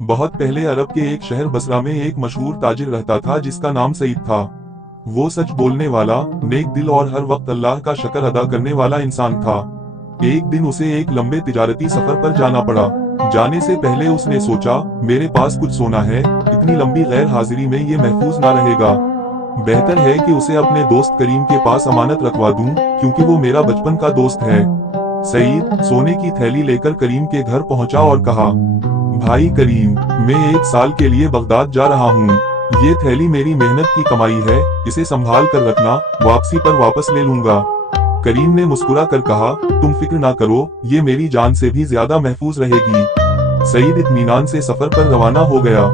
बहुत पहले अरब के एक शहर बसरा में एक मशहूर ताजिर रहता था जिसका नाम सईद था। वो सच बोलने वाला, नेक दिल और हर वक्त अल्लाह का शुक्र अदा करने वाला इंसान था। एक दिन उसे एक लंबे तिजारती सफर पर जाना पड़ा। जाने से पहले उसने सोचा, मेरे पास कुछ सोना है, इतनी लंबी गैर हाजिरी में ये महफूज ना रहेगा। बेहतर है कि उसे अपने दोस्त करीम के पास अमानत रखवा दूं, क्योंकि वो मेरा बचपन का दोस्त है। सईद सोने की थैली लेकर करीम के घर पहुंचा और कहा, भाई करीम, मैं 1 साल के लिए बगदाद जा रहा हूँ। ये थैली मेरी मेहनत की कमाई है, इसे संभाल कर रखना, वापसी पर वापस ले लूंगा। करीम ने मुस्कुरा कर कहा, तुम फिक्र ना करो, ये मेरी जान से भी ज्यादा महफूज रहेगी। सईद इत्मीनान से सफर पर रवाना हो गया।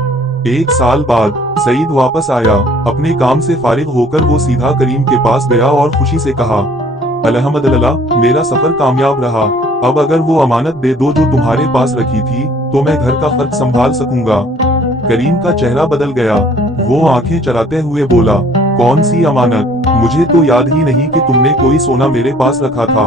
1 साल बाद सईद वापस आया। अपने काम से फारिग होकर वो सीधा करीम के पास गया और खुशी से कहा, अल्हम्दुलिल्लाह, मेरा सफर कामयाब रहा। अब अगर वो अमानत दे दो जो तुम्हारे पास रखी थी, तो मैं घर का खर्च संभाल सकूंगा। करीम का चेहरा बदल गया। वो आंखें चराते हुए बोला, कौन सी अमानत? मुझे तो याद ही नहीं कि तुमने कोई सोना मेरे पास रखा था।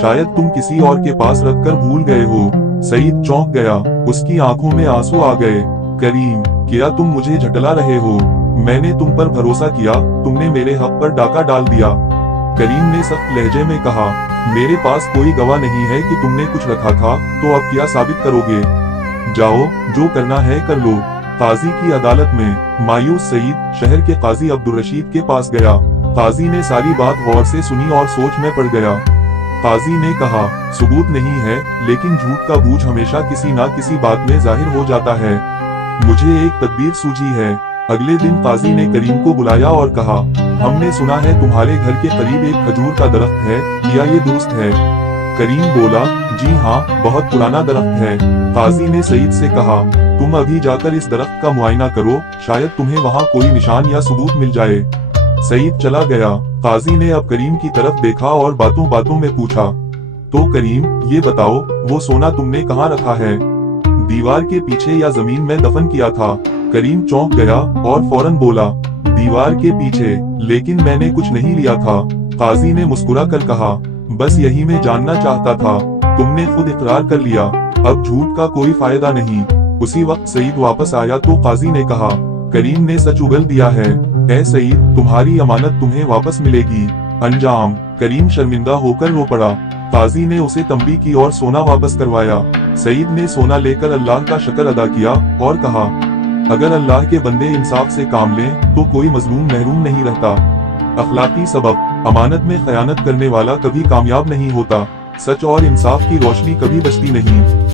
शायद तुम किसी और के पास रखकर भूल गए हो। सईद चौंक गया। उसकी आंखों में आंसू आ गए। करीम, क्या तुम मुझे झटला रहे हो? मैंने तुम पर भरोसा किया, तुमने मेरे हक पर डाका डाल दिया। करीम ने सख्त लहजे में कहा, मेरे पास कोई गवाह नहीं है कि तुमने कुछ रखा था, तो अब क्या साबित करोगे? जाओ, जो करना है कर लो। काजी की अदालत में मायूस सईद शहर के काजी अब्दुल रशीद के पास गया। काजी ने सारी बात गौर से सुनी और सोच में पड़ गया। काजी ने कहा, सबूत नहीं है, लेकिन झूठ का बूझ हमेशा किसी ना किसी बात में जाहिर हो जाता है। मुझे एक तदबीर सूझी है। अगले दिन काजी ने करीम को बुलाया और कहा, हमने सुना है तुम्हारे घर के करीब एक खजूर का दरख्त है, क्या ये दुरुस्त है? करीम बोला, जी हाँ, बहुत पुराना दरख्त है। काजी ने सईद से कहा, तुम अभी जाकर इस दरख्त का मुआयना करो, शायद तुम्हें वहाँ कोई निशान या सबूत मिल जाए। सईद चला गया। काजी ने अब करीम की तरफ देखा और बातों बातों में पूछा, तो करीम, ये बताओ, वो सोना तुमने कहाँ रखा है? दीवार के पीछे या जमीन में दफन किया था? करीम चौंक गया और फौरन बोला, दीवार के पीछे, लेकिन मैंने कुछ नहीं लिया था। काजी ने मुस्कुरा कर कहा, बस यही मैं जानना चाहता था, तुमने खुद इकरार कर लिया, अब झूठ का कोई फायदा नहीं। उसी वक्त सईद वापस आया तो काजी ने कहा, करीम ने सच उगल दिया है। ऐ सईद, तुम्हारी अमानत तुम्हें वापस मिलेगी। अंजाम, करीम शर्मिंदा होकर रो पड़ा। काजी ने उसे तंबी की और सोना वापस करवाया। सईद ने सोना लेकर अल्लाह का शुक्र अदा किया और कहा, अगर अल्लाह के बंदे इंसाफ से काम लें तो कोई मजलूम महरूम नहीं रहता। अखलाकी सबक, अमानत में खयानत करने वाला कभी कामयाब नहीं होता। सच और इंसाफ की रोशनी कभी बचती नहीं।